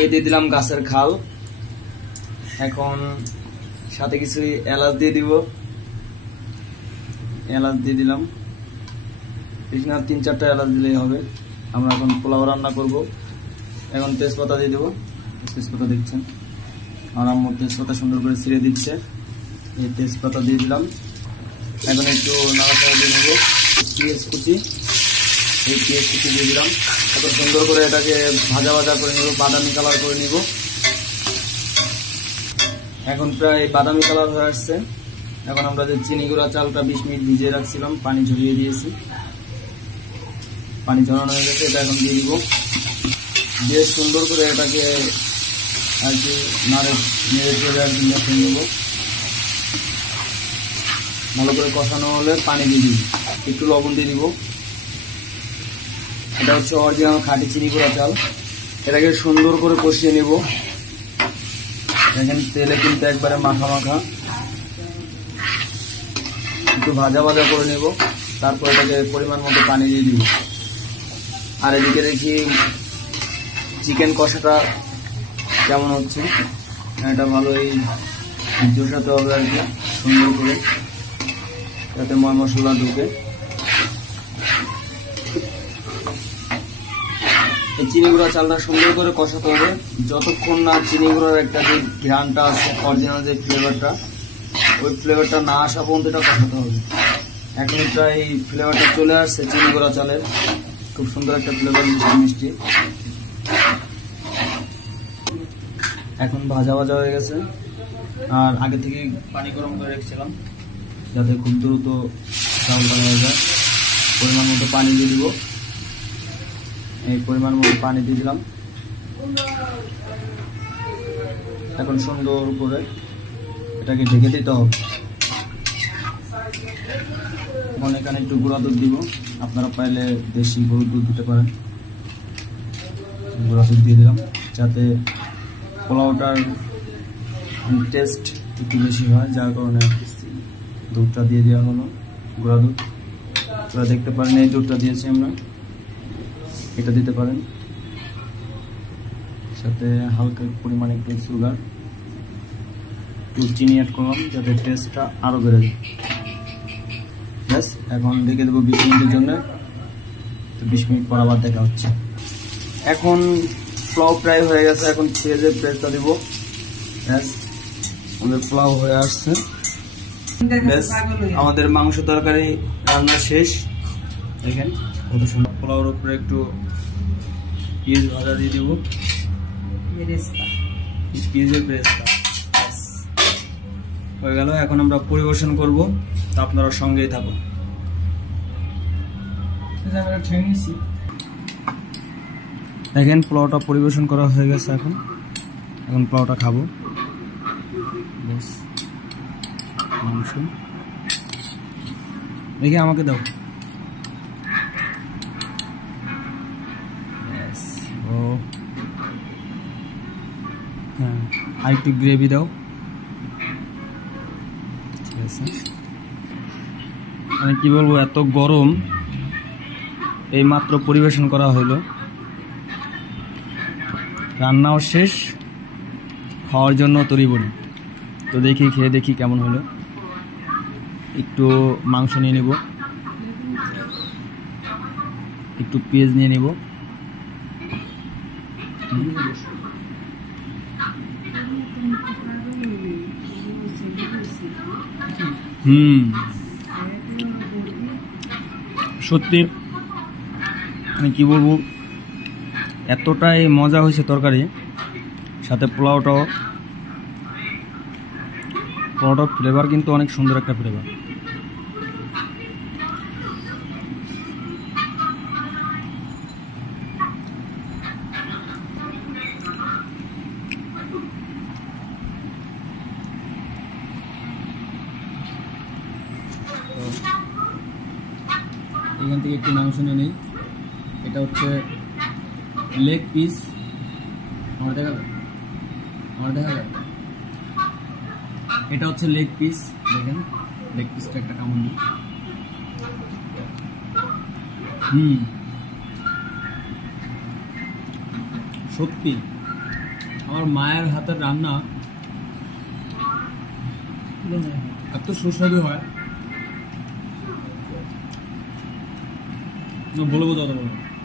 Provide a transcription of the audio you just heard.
এই দিয়ে দিলাম গাছের খাল। এখন সাথে কিছু এলাচ দিয়ে দিব, এলাচ দিয়ে দিলাম, এখানে 3-4টা এলাচ দিলেই হবে। আমরা এখন পোলাও রান্না করব। এখন তেজপাতা দিয়ে দেবো, তেজপাতা দেখছেন আর আম্মু তেজপাতা সুন্দর করে ছিঁড়ে দিচ্ছে। এই তেজপাতা দিয়ে দিলাম। এখন একটু নাড়াচাড়া দিয়ে নেবো। পেঁয়াজ কুচি, এই পেঁয়াজ কুচি দিয়ে দিলাম। এখন সুন্দর করে এটাকে ভাজা ভাজা করে নেব, বাদামি কালার করে নিব। এখন প্রায় বাদামি কালার হয়ে আসছে। এখন আমরা যে চিনি গুঁড়া চালটা 20 মিনিট ভিজিয়ে রাখছিলাম, পানি ঝরিয়ে দিয়েছি, পানি ঝরানো হয়ে গেছে। এটা এখন দিয়ে দিব, দিয়ে সুন্দর করে এটাকে আর কি নেড়ে চেড়ে আর কি মেখে নেব। ভালো করে কষানো হলে পানি দিয়ে দিব, একটু লবণ দিয়ে দিব। এটা হচ্ছে অরিজিনাল খাঁটি চিনি গুঁড়া চাল। এটাকে সুন্দর করে কষিয়ে নেব। দেখেন তেলে কিন্তু একবারে মাখা মাখা, একটু ভাজা ভাজা করে নেব। তারপর এটাকে পরিমাণ মতো পানি দিয়ে দিব। আর এদিকে দেখি চিকেন কষাটা কেমন হচ্ছে। এটা ভালোই জোসাতে হবে আর কি, সুন্দর করে যাতে ময় মশলা ঢুকে। এই চিনি গুঁড়া চালটা সুন্দর করে কষাতে হবে যতক্ষণ না চিনি গুঁড়ার একটা যে ঘ্রাণটা আছে, অরিজিনাল যে ফ্লেভারটা, ওই ফ্লেভারটা না আসা পর্যন্ত এটা কষাতে হবে। এখন প্রায় এই ফ্লেভারটা চলে আসছে চিনি গুঁড়া চালের, খুব সুন্দর একটা ফ্লেভার, মিষ্টি মিষ্টি। এখন ভাজা ভাজা হয়ে গেছে। আর আগে থেকে পানি গরম করে রেখেছিলাম যাতে খুব দ্রুত চাউলটা হয়ে যায়। পরিমাণ মতো পানি দিয়ে দিব, এই পরিমাণ মতো পানি দিয়ে দিলাম। এখন সুন্দর করে এটাকে ঢেকে দিতে হবে। এখন এখানে একটু গুঁড়া দুধ দিব, আপনারা পাইলে দেশি গরুর দুধ দিতে পারেন। গুঁড়া দুধ দিয়ে দিলাম যাতে পোলাওটার টেস্ট একটু বেশি হয়, যার কারণে দুধটা দিয়ে দেওয়া হলো, গুঁড়া দুধ। আপনারা দেখতে পারেন এই দুধটা দিয়েছি আমরা, এটা দিতে পারেন। সাথে হালকা পরিমাণে একটু সুগার, একটু চিনি অ্যাড করলাম যাতে টেস্টটা আরও বেড়ে যায়। ব্যাস, এখন ঢেকে দেবো 20 মিনিটের জন্য। তো 20 মিনিট পর আবার দেখা হচ্ছে। এখন পোলাও প্রায় হয়ে গেছে, এখন পেঁয়াজের পেস্টটা দেবো। ব্যাস, আমাদের পোলাও হয়ে আসছে। ব্যাস, আমাদের মাংস তরকারি রান্না শেষ। দেখেন কত সুন্দর। পোলাওর উপরে একটু পেঁয়াজ ভাজা দিয়ে দেবো, পেঁয়াজের পেস্টটা হয়ে গেল। এখন আমরা পরিবেশন করব, তা আপনারা সঙ্গেই থাকুন। দেখেন পোলাওটা পরিবেশন করা হয়ে গেছে। এখন পোলাওটা খাবো। বেশ, মাংস দেখে আমাকে দাও। ও হ্যাঁ, আর একটু গ্রেভি দাও। ঠিক আছে, আমি কি বলবো, এত গরম, এই মাত্র পরিবেশন করা হলো, রান্নাও শেষ, খাওয়ার জন্য তৈরি। তো দেখি খেয়ে দেখি কেমন হলো। একটু মাংস নিয়ে নেব, একটু পেঁয়াজ নিয়ে নেব। সত্যি আমি কি বলবো, এতটাই মজা হয়েছে তরকারি, সাথে পোলাওটাও ফ্লেভার কিন্তু অনেক সুন্দর একটা ফ্লেভার। এখান থেকে একটু মাংস নিয়ে নিই। এটা হচ্ছে লেগ পিস, আমার দেখা যায়। এটা হচ্ছে লেগ পিস, দেখেন লেগ পিসটা একটা কামড় দিই। সত্যি আমার মায়ের হাতের রান্না এত সুস্বাদু হয়, বলে বোঝাতে পারবো না।